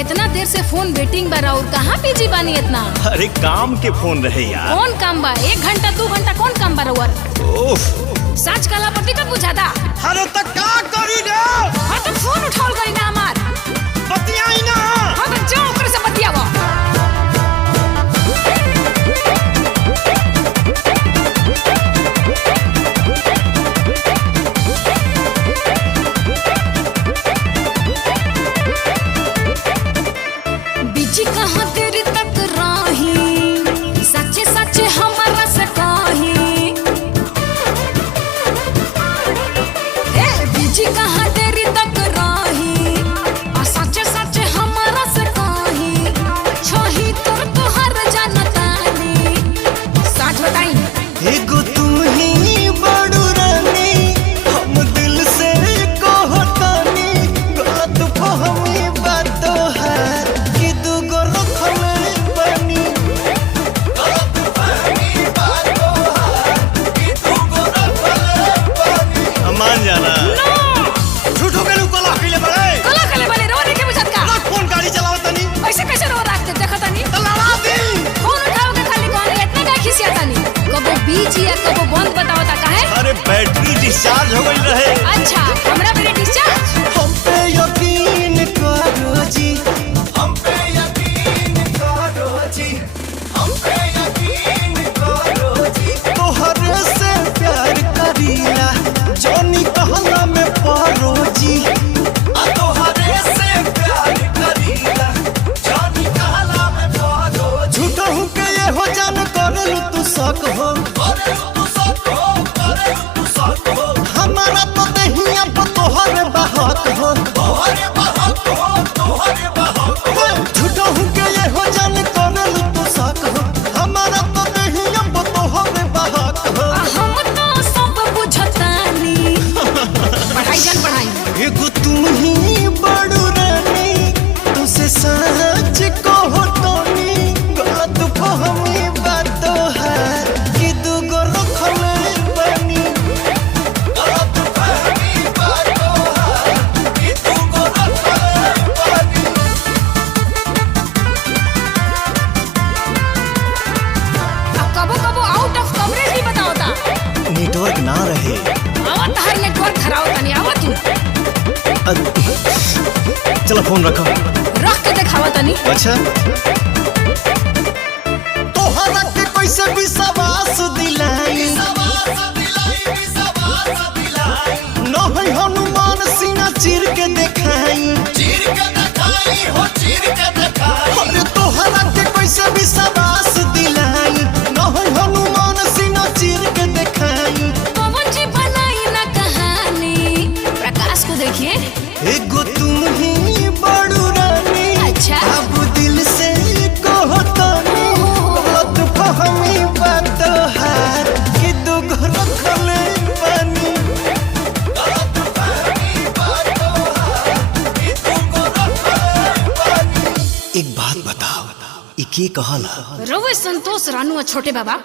इतना देर से फोन वेटिंग बा और कहाँ बिजी बानी इतना? अरे काम के फोन रहे यार। कौन काम बा? 1 घंटा 2 घंटा कौन काम बा रउअर? सच काला पट्टी का बुझाता। अरे तो का करी रे? हाँ तो फोन उठाओ करी ना हमार। बतियाई ना। हाँ तो जाओ ऊपर से बतियावा। बिजी कहाँ देरी तक रही, सच्चे सच्चे हमारा से कही। बिजी कहाँ देरी तक रही, और सच्चे सच्चे हमारा से कही। छोही तोर तोहर जानतानी, सच बताई। एगो तू ही बड़ू रानी, हम दिल से कहतानी। गलत फहमी बातो है कि दूगो रखले बनी। गलत फहमी बातो है कि दूगो रखले बनी। मान जाना। झूठो के लोग कला कइले बड़े। कला कले वाले रो रे के बुझत का? फोन गाड़ी चलावतनी। ऐसे कैसे रो रात देखतानी? तो लड़ा दी। फोन उठाओ के खाली कौन इतना का खिसियातानी? कबो बीजी या कबो बंद बतावता काहे? अरे बैटरी डिस्चार्ज हो गई रहे। अच्छा हमरा पे डिस्चार्ज? हम पे यकीन करो जी, हम पे यकीन करो जी, हम पे यकीन करो जी। तोहरे से प्यार करीला, जानी कहला में पारो जी। तोहरे से प्यार करीला, जानी कहला में पारो। झूठा हूँ के ये हो जान कर लू तू शक हो, करे तू शक हो, करे तू शक हो। हमारा तो दहिया पर तोहरे बहक हो, तोहरे बहक हो, तोहरे बहक हो। झूठा हूँ के ये हो जान कर लू तू शक हो। हमारा तो दहिया पर तोहरे बहक हो। हम तो सब बुझतानी। पढ़ाई जान पढ़ाई। एगो तू ही बड़ू रानी, तुझसे सच कहो तोनी। गलत फहमी बातो है कि दूगो रखले बनी। गलत फहमी बातो है कि दूगो रखले बनी। अब कबो कबो आउट ऑफ कवरेज भी बताओता। नेटवर्क ना रहे। आवत हर नेटवर्क खरावतानी आवत तू। चलो फोन रखो। रख के दिखावतानी। अच्छा तोहरा के कैसे विश्वास दिलाई? न है हनुमान सिंह चीर के देखाई। चीर के देखाई हो, चीर के देखाई। अरे तोहरा के कैसे विश्वास दिलाई? न है हनुमान सिंह चीर के देखाई। पवन जी बनाई ना कहानी, प्रकाश को देखिए। एगो तू ही बड़ू रानी, अच्छा। अब दिल से कहतानी। गलत फहमी बात है कि दूगो रखले बनी। गलत फहमी बात है कि दूगो रखले बनी। एक बात बताओ, ई के कहला? रउए संतोष रानू और छोटे बाबा